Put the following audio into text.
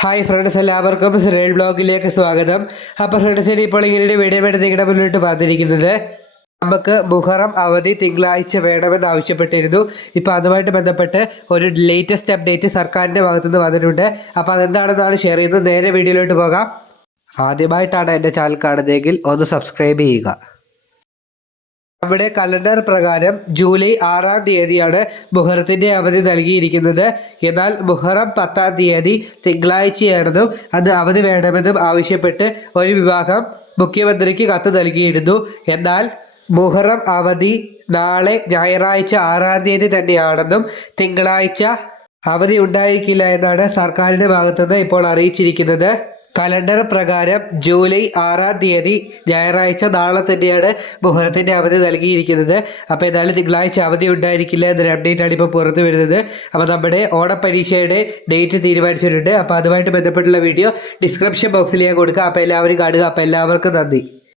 Hi friends എല്ലാവർക്കും serial ബ്ലോഗിലേക്ക് സ്വാഗതം. അപ്പോൾ ഫ്രണ്ട്സ് ഇപ്പോൾ ഇങ്ങനെ വീഡിയോ വേണ്ടി നിങ്ങളുടെ മുന്നിലോട്ട് വന്നിരിക്കുന്നത് നമുക്ക് മുഹറം അവധി തിങ്കളാഴ്ച വേണമെന്ന് ആവശ്യപ്പെട്ടിരുന്നു. ഇപ്പോൾ അതുമായിട്ട് ബന്ധപ്പെട്ട് ഒരു ലേറ്റസ്റ്റ് അപ്ഡേറ്റ് സർക്കാരിന്റെ ഭാഗത്തുനിന്ന് വന്നിട്ടുണ്ട്. അപ്പോൾ അതെന്താണെന്നാണ് ഷെയർ ചെയ്യുന്നത്? നേരെ വീഡിയോയിലോട്ട് പോകാം. ആദ്യമായിട്ടാണ് എന്റെ ചാനൽ കാണുന്നതെങ്കിൽ ഒന്ന് സബ്സ്ക്രൈബ് ചെയ്യുക. നമ്മുടെ കലണ്ടർ പ്രകാരം ജൂലൈ ആറാം തീയതിയാണ് മുഹറത്തിന്റെ അവധി നൽകിയിരിക്കുന്നത്. എന്നാൽ മുഹറം പത്താം തീയതി തിങ്കളാഴ്ചയാണെന്നും അത് അവധി വേണമെന്നും ആവശ്യപ്പെട്ട് ഒരു വിവാഹം മുഖ്യമന്ത്രിക്ക് കത്ത് നൽകിയിരുന്നു. എന്നാൽ മുഹറം അവധി നാളെ ഞായറാഴ്ച ആറാം തീയതി തന്നെയാണെന്നും തിങ്കളാഴ്ച അവധി ഉണ്ടായിരിക്കില്ല എന്നാണ് സർക്കാരിന്റെ ഭാഗത്തുനിന്ന് ഇപ്പോൾ അറിയിച്ചിരിക്കുന്നത്. കലണ്ടർ പ്രകാരം ജൂലൈ ആറാം തീയതി ഞായറാഴ്ച നാളെ തന്നെയാണ് മുഹൂർത്തത്തിന്റെ അവധി നൽകിയിരിക്കുന്നത്. അപ്പോൾ എന്നാലും തിങ്കളാഴ്ച അവധി ഉണ്ടായിരിക്കില്ല എന്നൊരു അപ്ഡേറ്റാണ് ഇപ്പോൾ പുറത്തു വരുന്നത്. അപ്പോൾ നമ്മുടെ ഓണപ്പരീക്ഷയുടെ ഡേറ്റ് തീരുമാനിച്ചിട്ടുണ്ട്. അപ്പോൾ അതുമായിട്ട് ബന്ധപ്പെട്ടുള്ള വീഡിയോ ഡിസ്ക്രിപ്ഷൻ ബോക്സിൽ ഞാൻ കൊടുക്കുക അപ്പോൾ എല്ലാവരും കാണുക. അപ്പോൾ എല്ലാവർക്കും നന്ദി.